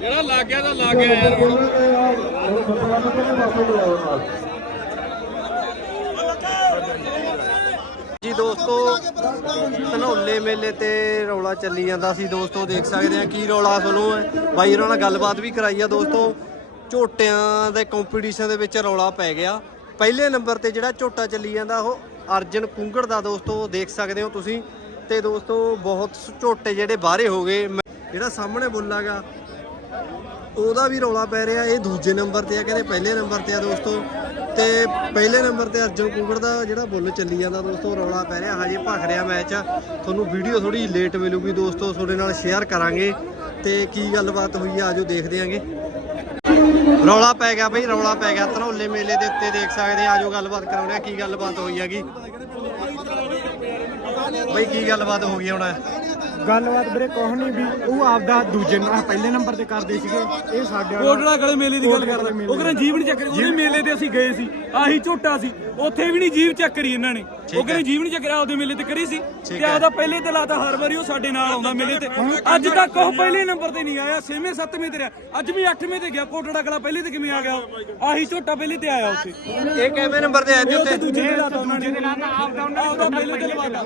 ਜਿਹੜਾ ਲੱਗ ਗਿਆ ਤਾਂ ਲੱਗ ਗਿਆ ਯਾਰ। ਹੁਣ ਜੀ ਦੋਸਤੋ, ਧਨੌਲੇ ਮੇਲੇ ਤੇ ਰੌਲਾ ਚੱਲੀ ਜਾਂਦਾ ਸੀ। ਦੋਸਤੋ, ਦੇਖ ਸਕਦੇ ਆ ਕੀ ਰੌਲਾ ਤੁਹਾਨੂੰ ਬਾਈ ਉਹਨਾਂ ਨਾਲ ਗੱਲਬਾਤ ਵੀ ਕਰਾਈ ਆ। ਦੋਸਤੋ, ਝੋਟਿਆਂ ਦੇ ਕੰਪੀਟੀਸ਼ਨ ਦੇ ਵਿੱਚ ਰੌਲਾ ਪੈ ਗਿਆ। ਪਹਿਲੇ ਨੰਬਰ ਤੇ ਜਿਹੜਾ ਝੋਟਾ ਚੱਲੀ ਜਾਂਦਾ, ਉਹ ਅਰਜਨ ਕੁੰਗੜ ਦਾ ਦੋਸਤੋ, ਦੇਖ ਸਕਦੇ ਹੋ ਤੁਸੀਂ। ਤੇ ਦੋਸਤੋ, ਬਹੁਤ ਝੋਟੇ ਜਿਹੜੇ ਬਾਹਰੇ ਹੋ ਗਏ। ਮੈਂ- ਜਿਹੜਾ ਸਾਹਮਣੇ ਬੋਲਾਗਾ ਉਹਦਾ ਵੀ ਰੌਲਾ ਪੈ ਰਿਹਾ। ਇਹ ਦੂਜੇ ਨੰਬਰ ਤੇ ਆ, ਕਹਿੰਦੇ ਪਹਿਲੇ ਨੰਬਰ ਤੇ ਆ ਦੋਸਤੋ। ਤੇ ਪਹਿਲੇ ਨੰਬਰ ਤੇ ਅਰਜਨ ਕੁੰਗੜ ਦਾ ਜਿਹੜਾ ਬੁੱਲ ਚੱਲੀ ਜਾਂਦਾ ਦੋਸਤੋ, ਰੌਲਾ ਪੈ ਰਿਹਾ। ਹਜੇ ਭਖ ਰਿਹਾ ਮੈਚ ਆ। ਤੁਹਾਨੂੰ ਵੀਡੀਓ ਥੋੜੀ ਲੇਟ ਮਿਲੂਗੀ ਦੋਸਤੋ, ਤੁਹਾਡੇ ਨਾਲ ਸ਼ੇਅਰ ਕਰਾਂਗੇ। ਤੇ ਕੀ ਗੱਲਬਾਤ ਹੋਈ ਆ, ਆਜੋ ਦੇਖਦੇ ਆਂਗੇ। ਰੌਲਾ ਪੈ ਗਿਆ ਬਈ ਰੌਲਾ ਪੈ ਗਿਆ। ਧਨੌਲੇ ਮੇਲੇ ਦੇ ਉੱਤੇ ਦੇਖ ਸਕਦੇ ਆ ਆਜੋ ਗੱਲਬਾਤ ਕਰਾਉਂਦੇ ਆ ਕੀ ਗੱਲਬਾਤ ਹੋਈ ਹੈਗੀ? ਬਈ ਕੀ ਗੱਲਬਾਤ ਹੋ ਗਈ ਹੁਣ? ਗੱਲਬਾਤ ਵੀਰੇ ਕੁਛ ਨਹੀਂ ਵੀ ਉਹ ਆਪਦਾ ਦੂਜੇ ਨਾਲ ਪਹਿਲੇ ਨੰਬਰ ਤੇ ਕਰਦੇ ਸੀਗੇ। ਇਹ ਸਾਡੇ ਕੋਟੜਾ ਗਲੇ ਮੇਲੇ ਦੀ ਗੱਲ ਕਰਦਾ। ਉਹ ਕਹਿੰਦਾ ਜੀਵ ਨਹੀਂ ਚੱਕ ਰਹੀ ਉਹਦੇ ਮੇਲੇ ਤੇ ਅਸੀਂ ਗਏ ਸੀ। ਆਹੀ ਝੋਟਾ ਸੀ। ਉੱਥੇ ਵੀ ਨਹੀਂ ਜੀਵ ਚੱਕ ਰਹੀ ਇਹਨਾਂ ਨੇ। ਉਹ ਕਹਿੰਦੇ ਜੀਵ ਨਹੀਂ ਚੱਕ ਰਿਹਾ ਉਹਦੇ ਮੇਲੇ ਤੇ ਕਰੀ ਸੀ ਤੇ ਆਪਦਾ ਪਹਿਲੇ ਤੇ ਲਾਤਾ ਹਰ ਵਾਰੀ ਉਹ ਸਾਡੇ ਨਾਲ ਆਉਂਦਾ ਮੇਲੇ ਤੇ। ਅੱਜ ਤੱਕ ਉਹ ਪਹਿਲੇ ਨੰਬਰ ਤੇ ਨਹੀਂ ਆਇਆ 6ਵੇਂ 7ਵੇਂ ਤੇ ਰਿਹਾ। ਅੱਜ ਵੀ 8ਵੇਂ ਤੇ ਗਿਆ ਕੋਟੜਾ ਗਲਾ ਪਹਿਲੇ ਤੇ ਕਿਵੇਂ ਆ ਗਿਆ? ਆਹੀ ਝੋਟਾ ਪਹਿਲੇ ਤੇ ਆਇਆ ਉੱਥੇ। ਇਹ ਕਿਵੇਂ ਨੰਬਰ ਤੇ ਆਏ ਤੇ ਉੱਥੇ ਉੱਤੇ ਦੂਜੇ ਤੇ ਲਾਤਾ ਉਹਨਾਂ ਨੇ। ਆਪਦਾ ਆਪਦਾ ਪਹਿਲੇ ਤੇ ਲਵਾਤਾ।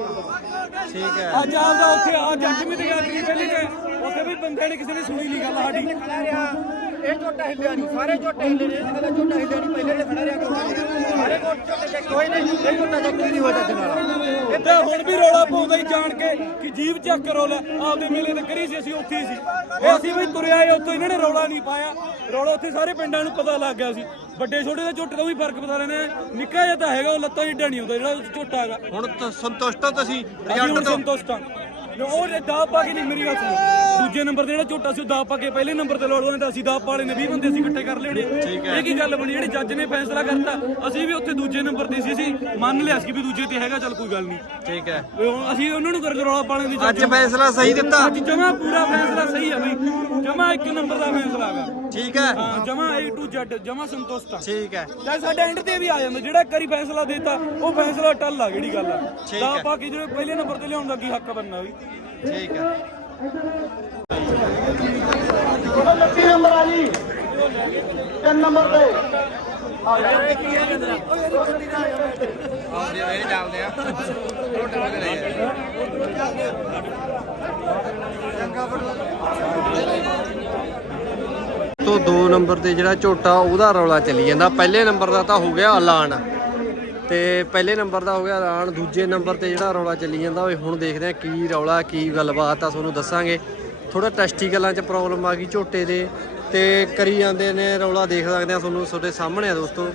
ਠੀਕ ਹੈ। ਅੱਜ ਆਪਦਾ ਉੱਥੇ ਅੱਜ 8ਵੇਂ ਤੇ ਗਿਆ ਪਹਿਲੇ ਤੇ ਉੱਥੇ ਵੀ ਬੰਦੇ ਨੇ ਕਿਸੇ ਨੇ ਸੁਣੀ ਨਹੀਂ ਗੱਲ ਸਾਡੀ। ਇਹ ਝੋਟਾ ਹਿੱਲਿਆ ਨਹੀਂ ਸਾਰੇ ਝੋਟੇ ਹਿੱਲੇ ਨੇ ਇਹਦਾ ਝੋਟਾ ਹਿੱਲਿਆ ਨਹੀਂ ਪਹਿਲੇ ਤੇ ਖੜਾ ਰਿਹਾ ਕੋਈ। ਸਾਰੇ ਝੋਟੇ ਤੇ ਕੋਈ ਨਹੀਂ ਇਹ ਝੋਟਾ ਚੱਕੀ ਨਹੀਂ ਹੋਇਆ ਜਨਾਲਾ ਇੱਥੇ ਹੁਣ ਵੀ ਰੌਲਾ ਪਾਉਂਦਾ ਹੀ ਜਾਣ ਕੇ ਕਿ ਜੀਵ ਚੈੱਕ ਕਰੋ ਲੈ ਆਪਦੇ ਮੇਲੇ ਤੇ ਕਰੀ ਸੀ ਅਸੀਂ ਉੱਥੇ ਹੀ ਸੀ। ਇਹ ਅਸੀਂ ਵੀ ਤੁਰਿਆ ਆਏ ਉੱਥੋਂ ਇਹਨਾਂ ਨੇ ਰੌਲਾ ਨਹੀਂ ਪਾਇਆ। ਰੌਲਾ ਉੱਥੇ ਸਾਰੇ ਪਿੰਡਾਂ ਨੂੰ ਪਤਾ ਲੱਗ ਗਿਆ ਸੀ। ਵੱਡੇ ਛੋਟੇ ਦੇ ਝੋਟੇ ਦਾ ਵੀ ਫ਼ਰਕ ਪਤਾ ਲੈਣਾ ਨਿੱਕਾ ਜਿਹਾ ਤਾਂ ਹੈਗਾ ਉਹ ਲੱਤਾਂ ਜਿੱਡਾ ਨਹੀਂ ਹੁੰਦਾ ਜਿਹੜਾ ਝੋਟਾ ਹੈਗਾ। ਹੁਣ ਤਾਂ ਸੰਤੁਸ਼ਟ ਹੋ ਤੁਸੀਂ ਰਿਜ਼ਲਟ ਤੋਂ। ਸੰਤੁਸ਼ਟ ਹਾਂ। ਉਹ ਦਾਅ ਪਾ ਕੇ ਨਹੀਂ ਮੇਰੀ ਗੱਲ ਸੁਣੋ। ਦੂਜੇ ਨੰਬਰ ਤੇ ਜਿਹੜਾ ਝੋਟਾ ਸੀ ਉਹ ਦਾਅ ਪਾ ਕੇ ਪਹਿਲੇ ਨੰਬਰ ਤੇ ਲੋੜੋਂ ਤਾਂ ਅਸੀਂ ਦਾਅ ਪਾਲੇ ਨੇ 20 ਬੰਦੇ ਅਸੀਂ ਇਕੱਠੇ ਕਰ ਲਿਓਣੇ ਇਹ ਕੀ ਗੱਲ ਬਣੀ? ਜਿਹੜੀ ਜੱਜ ਨੇ ਫੈਸਲਾ ਕਰਤਾ ਅਸੀਂ ਵੀ ਉੱਥੇ ਦੂਜੇ ਨੰਬਰ ਤੇ ਸੀ ਅਸੀਂ ਮੰਨ ਲਿਆ ਸੀ ਵੀ ਦੂਜੇ ਤੇ ਹੈਗਾ ਚੱਲ ਕੋਈ ਗੱਲ ਨਹੀਂ। ਠੀਕ ਹੈ। ਵੀ ਹੁਣ ਅਸੀਂ ਉਹਨਾਂ ਨੂੰ ਕਰ ਰੌਲਾ ਪਾਣੇ ਦੀ ਅੱਜ ਫੈਸਲਾ ਸਹੀ ਦਿੱਤਾ। ਅੱਜ ਜਮਾ ਪੂਰਾ ਫੈਸਲਾ ਸਹੀ ਹੈ ਬਈ। ਜਮਾ ਇੱਕ ਨੰਬਰ ਦਾ ਫੈਸਲਾ ਹੈਗਾ। ਠੀਕ ਹੈ। ਹਾਂ ਜਮਾ A to Z ਜਮਾ ਸੰਤੁਸ਼ਟ ਠੀਕ ਹੈ। ਚਾਹੇ ਸਾਡੇ ਐਂਡ ਤੇ ਵੀ ਆ ਜਾਂਦਾ ਜਿਹੜਾ ਇੱਕ ਵਾਰੀ ਫੈਸਲਾ ਦਿੱਤਾ ਉਹ ਫੈਸਲਾ ਟੱਲ ਆ ਜਿਹੜੀ ਗੱਲ ਆ। ਠੀਕ ਹੈ। ਪਾ ਕੇ ਜਿਹੜੇ ਪਹਿਲੇ ਨੰਬਰ ਤੇ ਲਿਆਉਣ ਦਾ ਕੀ ਹੱਕ ਬਣਨਾ ਵੀ ਠੀਕ ਹੈ। ਤੋਂ 2 ਨੰਬਰ ਤੇ ਜਿਹੜਾ ਝੋਟਾ, ਉਹਦਾ ਰੌਲਾ ਚੱਲੀ ਜਾਂਦਾ। ਪਹਿਲੇ ਨੰਬਰ ਦਾ ਤਾਂ ਹੋ ਗਿਆ ਐਲਾਨ। ਤੇ ਪਹਿਲੇ ਨੰਬਰ ਦਾ ਹੋ ਗਿਆ ਐਲਾਨ, ਦੂਜੇ ਨੰਬਰ ਤੇ ਜਿਹੜਾ ਰੌਲਾ ਚੱਲੀ ਜਾਂਦਾ, ਓਏ ਹੁਣ ਦੇਖਦੇ ਆ ਕੀ ਰੌਲਾ, ਕੀ ਗੱਲਬਾਤ ਆ, ਤੁਹਾਨੂੰ ਦੱਸਾਂਗੇ। ਥੋੜਾ ਟੈਸਟੀਕਲਾਂ 'ਚ ਪ੍ਰੋਬਲਮ ਆ ਗਈ ਝੋਟੇ ਦੇ ਤੇ ਕਰੀ ਜਾਂਦੇ ਨੇ, ਰੌਲਾ ਦੇਖ ਸਕਦੇ ਆ ਤੁਹਾਨੂੰ ਤੁਹਾਡੇ ਸਾਹਮਣੇ ਆ ਦੋਸਤੋ।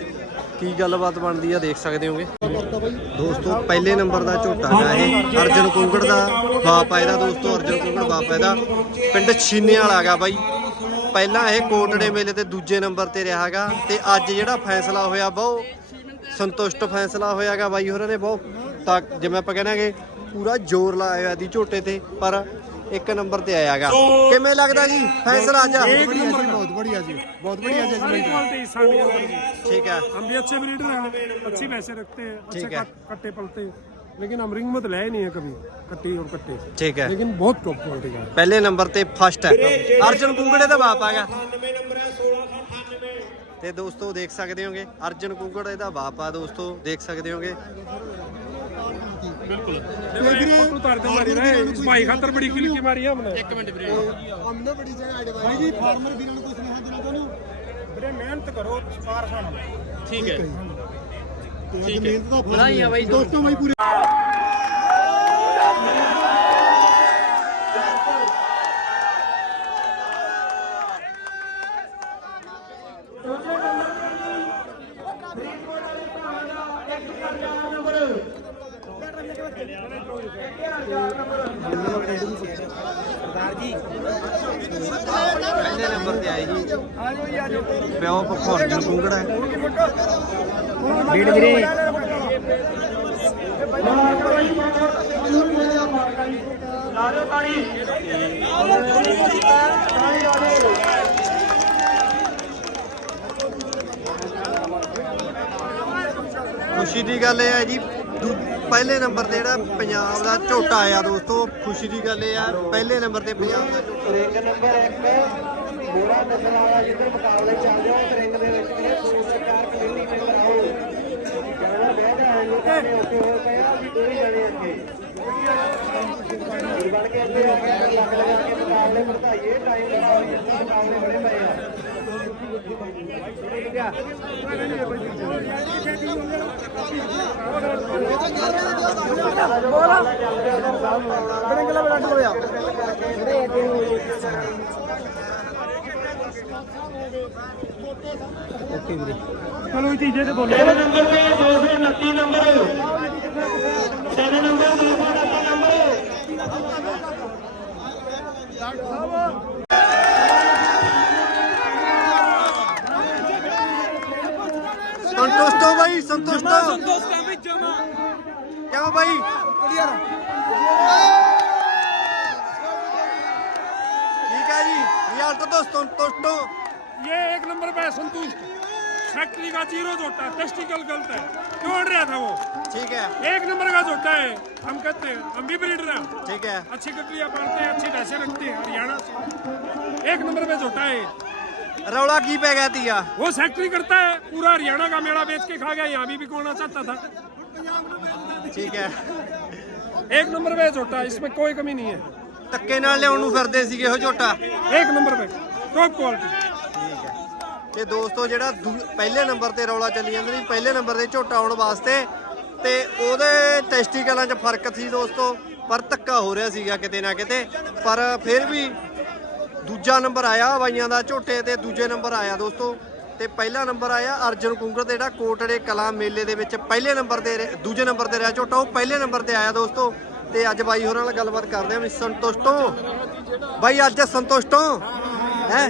ਕੀ ਗੱਲਬਾਤ ਬਣਦੀ ਆ, ਦੇਖ ਸਕਦੇ ਹੋਗੇ। ਦੋਸਤੋ, ਪਹਿਲੇ ਨੰਬਰ ਦਾ ਝੋਟਾ ਹੈ ਇਹ, ਅਰਜਨ ਕੁੰਗੜ ਦਾ, ਬਾਪ ਇਹਦਾ ਦੋਸਤੋ, ਅਰਜਨ ਕੁੰਗੜ ਬਾਪ ਆ ਇਹਦਾ। ਪਿੰਡ ਛੀਨੇ ਵਾਲਾ ਹੈਗਾ ਬਾਈ। ਪਹਿਲਾਂ ਇਹ ਕੋਟੜੇ ਮੇਲੇ ਤੇ ਦੂਜੇ ਨੰਬਰ ਤੇ ਰਿਹਾ ਹੈਗਾ ਤੇ ਅੱਜ ਜਿਹੜਾ ਫੈਸਲਾ ਹੋਇਆ, ਬਹੁ ਸੰਤੁਸ਼ਟ ਫੈਸਲਾ ਹੋਇਆਗਾ ਬਾਈ ਹੋਰਾਂ ਨੇ ਬਹੁਤ ਤੱਕ ਜਿਵੇਂ ਆਪਾਂ ਕਹਿੰਦੇ ਪੂਰਾ ਜ਼ੋਰ ਲਾਇਆ ਹੋਇਆ ਦੀ ਝੋਟੇ ਤੇ ਪਰ ਇੱਕ ਨੰਬਰ ਤੇ ਆਇਆਗਾ ਕਿਵੇਂ ਲੱਗਦਾ ਜੀ ਫੈਸਲਾ ਅੱਜ ਬਹੁਤ बढ़िया जी बहुत बढ़िया जजमेंट ਠੀਕ ਹੈ हम भी अच्छे ब्रीडर हैं अच्छी भैंसे रखते हैं अच्छे ठीक है। कट- कट्टे पलते हैं लेकिन हम रिंग में तो लाए नहीं है कभी कट्टी और कट्टे ਠੀਕ ਹੈ लेकिन बहुत टॉप क्वालिटी का है। ਪਹਿਲੇ ਨੰਬਰ ਤੇ ਫਸਟ ਹੈ ਅਰਜਨ ਕੁੰਗੜੇ ਦਾ ਬਾਪ ਹੈਗਾ ਤੇ ਦੋਸਤੋ ਦੇਖ ਸਕਦੇ ਹੋਗੇ ਅਰਜਨ ਕੁੰਗੜ ਇਹਦਾ ਬਾਪ ਆ ਦੋਸਤੋ ਦੇਖ ਸਕਦੇ ਹੋਗੇ। ਬਿਲਕੁਲ। ਬਿਲਕੁਲ ਉਤਾਰ ਦੇ ਮਾਰੀ ਨਾ ਭਾਈ ਖਾਤਰ ਬੜੀ ਕਿਲਕੀ ਮਾਰੀ ਆ ਹਮਨੇ 1 ਮਿੰਟ ਵੀਰੇ। ਹਮਨੇ ਬੜੀ ਜਗ੍ਹਾ ਐਡਵਾਈਸ ਭਾਈ ਜੀ ਫਾਰਮਰ ਵੀਰਾਂ ਨੂੰ ਕੁਝ ਨਹੀਂ ਦੇਣਾ ਤੁਹਾਨੂੰ ਵੀਰੇ ਮਿਹਨਤ ਕਰੋ ਸਪਾਰਸ਼ਾਂ ਨਾਲ। ਠੀਕ ਹੈ। ਠੀਕ ਹੈ। ਮਿਹਨਤ ਦਾ ਫਲ ਨਹੀਂ ਆ ਬਾਈ ਦੋਸਤੋ ਬਾਈ ਪੂਰੇ ਸਰਦਾਰ ਜੀ। ਪਹਿਲੇ ਨੰਬਰ ਤੇ ਆਏ ਜੀ। ਆਜੋ ਜੀ ਆਜੋ ਪਿਓ ਪੱਖੋਂ ਅਰਜਨ ਕੁੰਗੜਾ ਵੀਰ ਵੀਰੇ। ਲਾਜੋ ਤਾੜੀ ਤਾੜੀ ਆਜੋ ਖੁਸ਼ੀ ਦੀ ਗੱਲ ਇਹ ਹੈ ਜੀ ਪਹਿਲੇ ਨੰਬਰ ਤੇ ਜਿਹੜਾ ਪੰਜਾਬ ਦਾ ਝੋਟਾ ਆਇਆ ਦੋਸਤੋ, ਖੁਸ਼ੀ ਦੀ ਗੱਲ ਇਹ ਆ, ਪਹਿਲੇ ਨੰਬਰ ਤੇ ਪੰਜਾਬ ਦਾ ਝੋਟਾ। ਰਿੰਗ ਨੰਬਰ 1 ਮੋੜਾ ਨਸਲ ਵਾਲਾ ਜਿੱਧਰ ਮੁਕਾਬਲੇ ਚੱਲ ਰਿਹਾ ਉਸ ਰਿੰਗ ਦੇ ਵਿੱਚ ਕਿਹੜੇ ਸੂਰ ਸਰਕਾਰ ਕਮੇਟੀ ਮੈਂਬਰ ਆਓ ਕਹਿੰਦਾ ਬਹੁਤ ਆਇਓ ਤੇ ਉੱਤੇ ਹੋ ਗਏ ਵੀ ਦੋ ਹੀ ਜਣੇ ਅੱਗੇ ਬਣ ਕੇ ਅੱਗੇ ਲੱਗ ਲਗਾ ਕੇ ਮੁਕਾਬਲੇ ਵਧਾਈਏ ਟਾਈਮ ਲਗਾਓ ਮੁਕਾਬਲੇ ਬੜੇ ਪਏ ਆ। ਠੀਕ ਆ ਚਲੋ ਤੀਜੇ ਤੇ ਬੋਲੋ। ਨੰਬਰ ਤੇ 229 ਨੰਬਰ 3 ਨੰਬਰ 229 ਨੰਬਰ संतोष तो संतोष का भी जमा क्या भाई क्लियर ठीक है जी रिजल्ट तो संतुष्ट हो ये एक नंबर पे संतुष्ट फैक्ट्री का जीरो जोटा टेस्टिकल गलत है क्यों उड़ रहा था वो ठीक है एक नंबर का जोटा है हम कहते हैं हम भी ब्रीडर हैं ठीक है अच्छी ककड़ियाँ पालते हैं अच्छी भैंसे रखते हैं हरियाणा एक नंबर में जोटा है ਰੌਲਾ ਕੀ ਪੈ ਗਿਆ ਤੀਆ वो फैक्ट्री करता है पूरा हरियाणा का मेड़ा बेच के खा गया यहाँ भी बिकवाना चाहता था ਠੀਕ ਹੈ एक नंबर पे जोटा इसमें कोई कमी नहीं है ਧੱਕੇ ਨਾਲ ਲਿਆਉਣ ਨੂੰ ਫਿਰਦੇ ਸੀਗੇ ਉਹ ਝੋਟਾ एक नंबर पे टॉप क्वालिटी ਠੀਕ ਹੈ ਤੇ ਦੋਸਤੋ ਜਿਹੜਾ ਦੂ- ਪਹਿਲੇ ਨੰਬਰ ਤੇ ਰੌਲਾ ਚੱਲੀ ਜਾਂਦਾ ਸੀ ਪਹਿਲੇ ਨੰਬਰ ਤੇ ਝੋਟਾ ਆਉਣ ਵਾਸਤੇ ਤੇ ਉਹਦੇ ਟੈਸਟੀਕਲਾਂ 'ਚ ਫਰਕ ਸੀ ਦੋਸਤੋ ਪਰ ਧੱਕਾ ਹੋ ਰਿਹਾ ਸੀਗਾ ਕਿਤੇ ਨਾ ਕਿਤੇ ਪਰ ਫਿਰ ਵੀ ਦੂਜਾ ਨੰਬਰ ਆਇਆ ਬਾਈਆਂ ਦਾ ਝੋਟੇ ਤੇ ਦੂਜੇ ਨੰਬਰ ਆਇਆ ਦੋਸਤੋ। ਤੇ ਪਹਿਲਾ ਨੰਬਰ ਆਇਆ ਅਰਜਨ ਕੁੰਗਰ ਤੇ ਜਿਹੜਾ ਕੋਟੜੇ ਕਲਾ ਮੇਲੇ ਦੇ ਵਿੱਚ ਪਹਿਲੇ ਨੰਬਰ ਤੇ ਰਿਹਾ- ਦੂਜੇ ਨੰਬਰ ਤੇ ਰਿਹਾ ਝੋਟਾ, ਉਹ ਪਹਿਲੇ ਨੰਬਰ ਤੇ ਆਇਆ ਦੋਸਤੋ। ਤੇ ਅੱਜ ਬਾਈ ਹੋਰਾਂ ਨਾਲ ਗੱਲਬਾਤ ਕਰਦੇ ਹਾਂ ਵੀ ਸੰਤੁਸ਼ਟੋ? ਬਾਈ, ਅੱਜ ਸੰਤੁਸ਼ਟੋ? ਹੈ?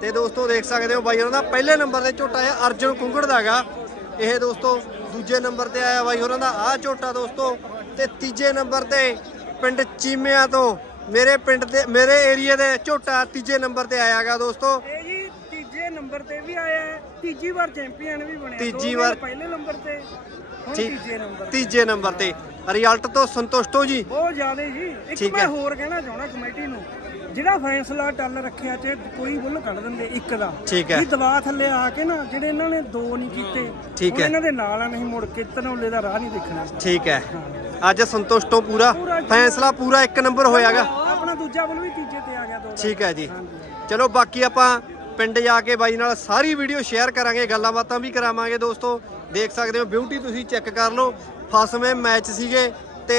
ਤੇ ਦੋਸਤੋ ਦੇਖ ਸਕਦੇ ਹੋ ਬਾਈ ਹੋਰਾਂ ਦਾ ਪਹਿਲੇ ਨੰਬਰ ਤੇ ਝੋਟਾ ਹੈ ਅਰਜਨ ਕੁੰਗੜ ਦਾ ਹੈਗਾ। ਇਹ ਦੋਸਤੋ ਦੂਜੇ ਨੰਬਰ ਤੇ ਆਇਆ ਬਾਈ ਹੋਰਾਂ ਦਾ ਆਹ ਝੋਟਾ ਦੋਸਤੋ। ਤੇ ਤੀਜੇ ਨੰਬਰ ਤੇ ਪਿੰਡ ਚੀਮਿਆਂ ਤੋਂ ਮੇਰੇ ਪਿੰਡ ਦੇ ਮੇਰੇ ਏਰੀਆ ਦੇ ਝੋਟਾ ਤੀਜੇ ਨੰਬਰ ਤੇ ਆਇਆਗਾ ਦੋਸਤੋ। ਇਹ ਜੀ ਤੀਜੇ ਨੰਬਰ ਤੇ ਵੀ ਆਇਆ ਹੈ। ਤੀਜੀ ਵਾਰ ਚੈਂਪੀਅਨ ਵੀ ਬਣਿਆ। ਤੀਜੀ ਦੋ ਵਾਰ- ਪਹਿਲੇ ਨੰਬਰ ਤੇ ਹੁਣ ਠੀਕ ਤੀਜੇ ਨੰਬਰ ਤੇ। ਤੀਜੇ ਨੰਬਰ ਤੇ। ਰਿਜ਼ਲਟ ਤੋਂ ਸੰਤੁਸ਼ਟ ਹੋ ਜੀ। ਬਹੁਤ ਜ਼ਿਆਦਾ ਜੀ। ਇੱਕ ਠੀਕ ਮੈਂ ਹੈ। ਹੋਰ ਕਹਿਣਾ ਚਾਹਣਾ ਕਮੇਟੀ ਨੂੰ। ਜਿਹੜਾ ਫੈਸਲਾ ਟੱਲ ਰੱਖਿਆ ਤੇ ਕੋਈ ਬੁੱਲ ਕੱਢ ਦਿੰਦੇ ਇੱਕ ਦਾ। ਠੀਕ ਹੈ। ਵੀ ਦਵਾ ਥੱਲੇ ਆ ਕੇ ਨਾ ਜਿਹੜੇ ਇਹਨਾਂ ਨੇ ਦੋ ਨਹੀਂ ਕੀਤੇ ਠੀਕ ਹੁਣ ਹੈ। ਇਹਨਾਂ ਦੇ ਨਾਲ ਆ ਨਹੀਂ ਮੁੜ ਕੇ ਤਨੌਲੇ ਦਾ ਰਾਹ ਨਹੀਂ ਦੇਖਣਾ। ਠੀਕ ਹੈ। ਅੱਜ ਸੰਤੁਸ਼ਟ ਹੋ ਪੂਰਾ। ਫੈਸਲਾ ਪੂਰਾ ਇੱਕ ਨੰਬਰ ਹੋਇਆਗਾ। ਆਪਣਾ ਦੂਜਾ ਬੁੱਲ ਵੀ ਤੀਜੇ ਤੇ ਆ ਗਿਆ ਦੋ ਦਾ ਠੀਕ ਹੈ ਜੀ। ਚਲੋ ਬਾਕੀ ਆਪਾਂ ਪਿੰਡ ਜਾ ਕੇ ਬਾਈ ਨਾਲ ਸਾਰੀ ਵੀਡੀਓ ਸ਼ੇਅਰ ਕਰਾਂਗੇ ਗੱਲਾਂ ਬਾਤਾਂ ਵੀ ਕਰਾਵਾਂਗੇ ਦੋਸਤੋ। ਦੇਖ ਸਕਦੇ ਹੋ ਬਿਊਟੀ ਤੁਸੀਂ ਚੈੱਕ ਕਰ ਲਓ। ਫਸਵੇਂ ਮੈਚ ਸੀਗੇ ਤੇ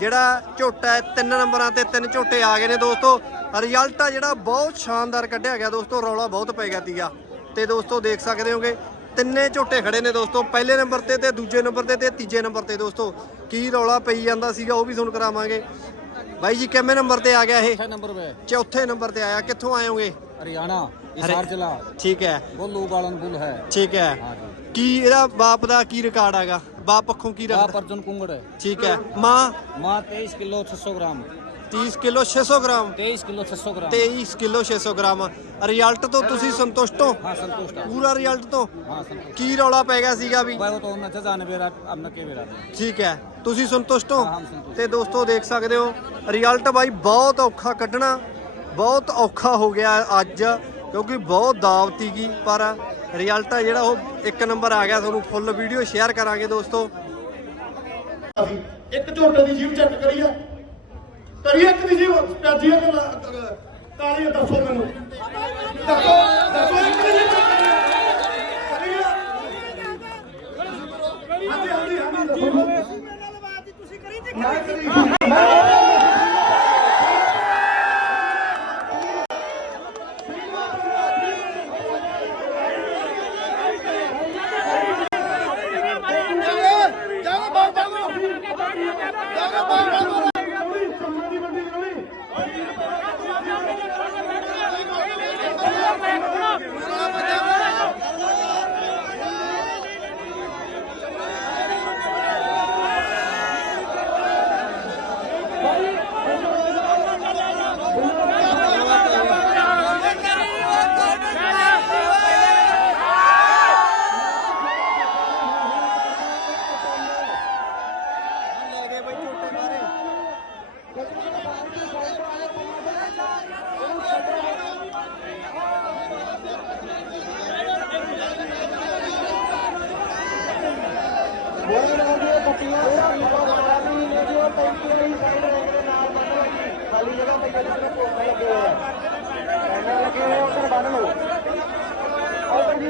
ਜਿਹੜਾ ਝੋਟਾ ਹੈ ਤਿੰਨ ਨੰਬਰਾਂ ਤੇ ਤਿੰਨ ਝੋਟੇ ਆ ਗਏ ਨੇ ਦੋਸਤੋ। ਰਿਜ਼ਲਟ ਆ ਜਿਹੜਾ ਬਹੁਤ ਸ਼ਾਨਦਾਰ ਕੱਢਿਆ ਗਿਆ ਦੋਸਤੋ ਰੌਲਾ ਬਹੁਤ ਪੈ ਗਿਆ ਤੀਗਾ ਤੇ ਦੋਸਤੋ ਦੇਖ ਸਕਦੇ ਹੋਗੇ ਤਿੰਨੇ ਝੋਟੇ ਖੜੇ ਨੇ ਦੋਸਤੋ। ਪਹਿਲੇ ਨੰਬਰ ਤੇ ਤੇ ਦੂਜੇ ਨੰਬਰ ਤੇ ਤੇ ਤੀਜੇ ਨੰਬਰ ਤੇ ਦੋਸਤੋ। ਕੀ ਰੌਲਾ ਪਈ ਜਾਂਦਾ ਸੀਗਾ ਉਹ ਵੀ ਸੁਣ ਕਰਾਵਾਂਗੇ। ਬਾਈ ਜੀ ਕਿੰਨੇ ਨੰਬਰ ਤੇ ਆ ਗਿਆ ਇਹ? ਚੌਥੇ ਨੰਬਰ 'ਤੇ। ਆਇਆ। ਕਿੱਥੋਂ ਆਏ ਹੋਗੇ? ਹਰਿਆਣਾ ਹਿਸਾਰ ਜ਼ਿਲ੍ਹਾ। ਠੀਕ ਹੈ। ਬੋਲੂ ਬਾਲਨਪੁਰ ਹੈ। ਠੀਕ ਹੈ। ਕੀ ਇਹਦਾ ਬਾਪ ਦਾ ਕੀ ਰਿਕਾਰਡ ਹੈਗਾ? ਬਾਪ ਪੱਖੋਂ ਕੀ आप ਰੱਖਦਾ अर्जुन कुंगड़ है ਠੀਕ ਹੈ ਮਾਂ माँ तेईस किलो छह सौ ग्राम 30 ਕਿਲੋ 600 ਗ੍ਰਾਮ तेईस किलो छह सौ ग्राम 23 ਕਿਲੋ 600 ਗ੍ਰਾਮ ਰਿਜ਼ਲਟ ਤੋਂ ਤੁਸੀਂ ਸੰਤੁਸ਼ਟ ਹੋ हाँ संतुष्ट है ਪੂਰਾ ਰਿਜ਼ਲਟ ਤੋਂ हाँ संतुष्ट ਕੀ ਰੌਲਾ ਪੈ ਗਿਆ ਸੀਗਾ ਵੀ भाई वो तो न जाने बेरा अब न के बेरा ਠੀਕ ਹੈ ਤੁਸੀਂ ਸੰਤੁਸ਼ਟ ਹੋ ਹਾਂ, ਹਮ ਸੰਤੁਸ਼ਟ। ਤੇ ਦੋਸਤੋ ਦੇਖ ਸਕਦੇ ਹੋ ਰਿਜ਼ਲਟ ਬਾਈ ਬਹੁਤ ਔਖਾ ਕੱਢਣਾ ਬਹੁਤ ਔਖਾ ਹੋ ਗਿਆ ਅੱਜ ਕਿਉਂਕਿ ਬਹੁਤ ਦਾਵਤੀ ਗਈ ਪਰ ਰਿਜ਼ਲਟ ਆ ਜਿਹੜਾ ਉਹ ਇੱਕ ਨੰਬਰ ਆ ਗਿਆ। ਤੁਹਾਨੂੰ ਫੁੱਲ ਵੀਡੀਓ ਸ਼ੇਅਰ ਕਰਾਂਗੇ ਦੋਸਤੋ। ਇੱਕ ਝੋਟੇ ਦੀ ਜੀਵ ਚੈੱਕ ਕਰੀਏ ਕਰੀਏ ਇੱਕ ਦੀ ਜੀਵ ਪਿਆਜੀ ਹੈ ਕਿ ਕਾਲੀ ਦੱਸੋ ਮੈਨੂੰ। ਦੱਸੋ ਦੱਸੋ ਇੱਕ ਦੀ ਜੀਵ ਕਰੀਏ। ਕਰੀਏ ਹਾਂਜੀ ਹਾਂਜੀ ਹਾਂਜੀ ਦੱਸੋ। ਤੁਸੀਂ ਕਰੀ ਤੇ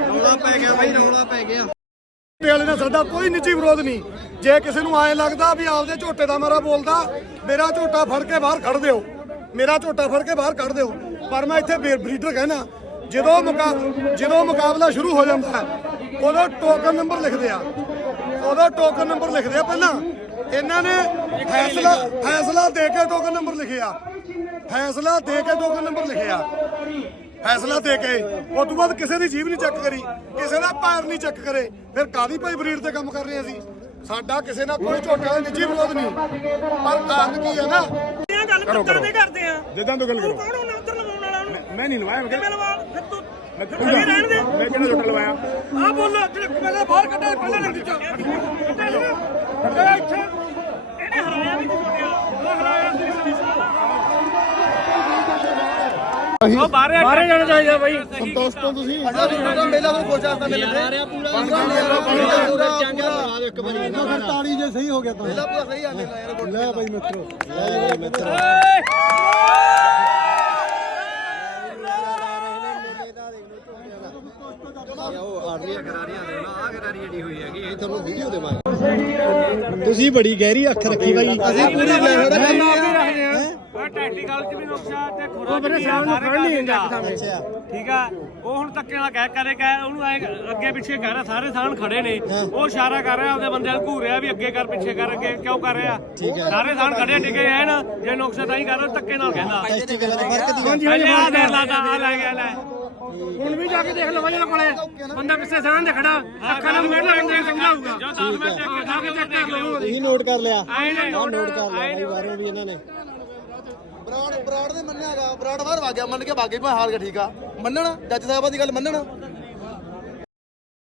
ਰੌਲਾ ਪੈ ਗਿਆ ਬਾਈ, ਰੌਲਾ ਪੈ ਗਿਆ। ਝੋਟੇ ਵਾਲੇ ਨਾਲ ਸਾਡਾ ਕੋਈ ਨਿੱਜੀ ਵਿਰੋਧ ਨਹੀਂ। ਜੇ ਕਿਸੇ ਨੂੰ ਐਂ ਲੱਗਦਾ ਵੀ ਆਪਦੇ ਝੋਟੇ ਦਾ ਮਾਰਾ ਬੋਲਦਾ, ਮੇਰਾ ਝੋਟਾ ਫੜ ਕੇ ਬਾਹਰ ਕੱਢ ਦਿਓ। ਮੇਰਾ ਝੋਟਾ ਫੜ ਕੇ ਬਾਹਰ ਕੱਢ ਦਿਓ। ਪਰ ਮੈਂ ਇੱਥੇ ਬਰੀਡਰ ਕਹਿਣਾ ਜਦੋਂ ਮੁਕਾ ਜਦੋਂ ਮੁਕਾਬਲਾ ਸ਼ੁਰੂ ਹੋ ਜਾਂਦਾ, ਉਦੋਂ ਟੋਕਨ ਨੰਬਰ ਲਿਖਦੇ ਆ। ਉਦੋਂ ਟੋਕਨ ਨੰਬਰ ਲਿਖਦੇ ਆ ਪਹਿਲਾਂ। ਇਹਨਾਂ ਨੇ ਫੈਸਲਾ ਫੈਸਲਾ ਦੇ ਕੇ ਟੋਕਨ ਨੰਬਰ ਲਿਖੇ ਆ ਫੈਸਲਾ ਦੇ ਕੇ ਟੋਕਨ ਨੰਬਰ ਲਿਖੇ ਆ ਫੈਸਲਾ ਦੇ ਕੇ। ਉਸ ਤੋਂ ਬਾਅਦ ਕਿਸੇ ਦੀ ਜੀਬ ਨਹੀਂ ਚੈੱਕ ਕਰੀ। ਕਿਸੇ ਦਾ ਪੈਰ ਨਹੀਂ ਚੈੱਕ ਕਰੇ। ਫਿਰ ਕਾਦੀ ਭਾਈ ਬਰੀਡ ਤੇ ਕੰਮ ਕਰ ਰਹੇ ਅਸੀਂ? ਸਾਡਾ ਕਿਸੇ ਨਾਲ ਕੋਈ ਝੋਟੇ ਨਿੱਜੀ ਵਿਰੋਧ ਨਹੀਂ। ਪਰ ਕਾਰਨ ਕੀ ਹੈ ਨਾ? ਇਹ ਗੱਲ ਕਿੱਦਾਂ ਦੇ ਕਰਦੇ ਆ। ਜਿੱਦਾਂ ਤੋਂ ਗੱਲ ਕਰੋ। ਕੌਣ ਹੁੰਦਾ ਉੱਧਰ ਲਵਾਉਣ ਵਾਲਾ ਉਹਨੂੰ? ਮੈਂ ਨਹੀਂ ਲਵਾਇਆ ਮੈਂ ਮੈਂ ਫਿਰ ਖੜੀ ਰਹਿਣ ਦੇ। ਮੈਂ ਕਿਹੜਾ ਝੋਟਾ ਲਵਾਇਆ? ਆ ਬੋਲ ਜਿਹੜੇ ਪਹਿਲਾਂ ਬਾਹਰ ਕੱਢਿਆ ਪਹਿਲਾਂ ਨਹੀਂ ਦਿੱਤਾ। ਇਹ ਇੱਥੇ ਇਹਨੇ ਹਰਾਇਆ ਵੀ ਨਹੀਂ ਛੋੜਿਆ ਉਹ ਹਰਾਇਆ ਸੀ ਉਹ ਬਾਹਰੇ ਬਾਹਰੇ ਜਾਣਾ ਚਾਹੀਦਾ ਬਾਈ। ਦੋਸਤੋ ਤੁਸੀਂ। ਤਾੜੀ ਜੇ ਸਹੀ ਹੋ ਗਿਆ ਤਾਂ। ਪਹਿਲਾਂ ਪੂਰਾ ਸਹੀ ਆਨੇ ਯਾਰ ਲੈ ਬਾਈ ਮਿੱਤਰੋ ਲੈ ਬਾਈ ਮਿੱਤਰੋ। ਉਹ ਆਰਲੀਆਂ ਗਰਾਰੀਆਂ ਦੇ ਆ ਗਰਾਰੀ ਜਿਹੜੀ ਹੋਈ ਹੈਗੀ ਇਹ ਤੁਹਾਨੂੰ ਵੀਡੀਓ ਦੇਵਾਂਗੇ। ਤੁਸੀਂ ਬੜੀ ਗਹਿਰੀ ਅੱਖ ਰੱਖੀ ਬਾਈ। ਅਸੀਂ ਪੂਰੀ ਉਹ ਟੈਕਨੀਕਲ ਚ ਵੀ ਨੁਕਸਾ ਤੇ ਖੁਰਾ ਵੀ ਸਾਰੇ ਨਹੀਂ ਹੁੰਦਾ ਠੀਕ ਆ? ਉਹ ਹੁਣ ਧੱਕੇ ਨਾਲ ਕਹਿ ਕਰੇ ਕਹਿ ਉਹਨੂੰ ਐ ਅੱਗੇ ਪਿੱਛੇ ਕਰ ਰਿਹਾ ਸਾਰੇ ਸਾਹਣ ਖੜੇ ਨੇ। ਉਹ ਇਸ਼ਾਰਾ ਕਰ ਰਿਹਾ ਆਪਦੇ ਬੰਦਿਆਂ ਨੂੰ ਘੂਰ ਰਿਹਾ ਵੀ ਅੱਗੇ ਕਰ ਪਿੱਛੇ ਕਰ ਅੱਗੇ ਕਿਉਂ ਕਰ ਰਿਹਾ? ਸਾਰੇ ਸਾਹਣ ਖੜੇ ਟਿਕੇ ਐ ਨਾ ਜੇ ਨੁਕਸਾ ਤਾਂ ਹੀ ਕਰ ਰਿਹਾ ਧੱਕੇ ਨਾਲ ਕਹਿੰਦਾ। ਹਾਂਜੀ ਹਾਂਜੀ ਆ ਦੇ ਲਾਦਾ ਆ ਲੈ ਗਿਆ ਲੈ। ਹੁਣ ਵੀ ਜਾ ਕੇ ਦੇਖ ਲਓ ਬਾਈ ਇਹਨਾਂ ਕੋਲੇ। ਬੰਦਾ ਪਿੱਛੇ ਸਾਹ ਦੇ ਖੜਾ। ਅੱਖਾਂ ਨਾਲ ਮੇੜ ਲੈਂਦੇ ਸਮਝਾਊਗਾ। ਜੋ 10 ਮਿੰਟ ਟੇਕ ਖਾ ਕੇ ਚੈੱਕ ਕਰ ਲਓ ਤੁਸੀਂ ਨੋਟ ਕਰ ਲਿਆ। ਆਏ ਨੇ। ਨੋਟ ਕਰ ਲਿਆ ਬਾਈ ਬਾਰੇ ਵੀ ਇਹਨਾਂ ਨੇ। ਬਰਾੜ ਬਰਾੜ ਦੇ ਮੰਨਿਆਗਾ ਬਰਾੜ ਬਾਹਰ ਵਾ ਗਿਆ। ਮੰਨ ਕੇ ਬਾਗੇ ਮੈਂ ਹਾਰ ਗਿਆ ਠੀਕ ਆ। ਮੰਨਣ? ਜੱਜ ਸਾਹਿਬਾਂ ਦੀ ਗੱਲ ਮੰਨਣ?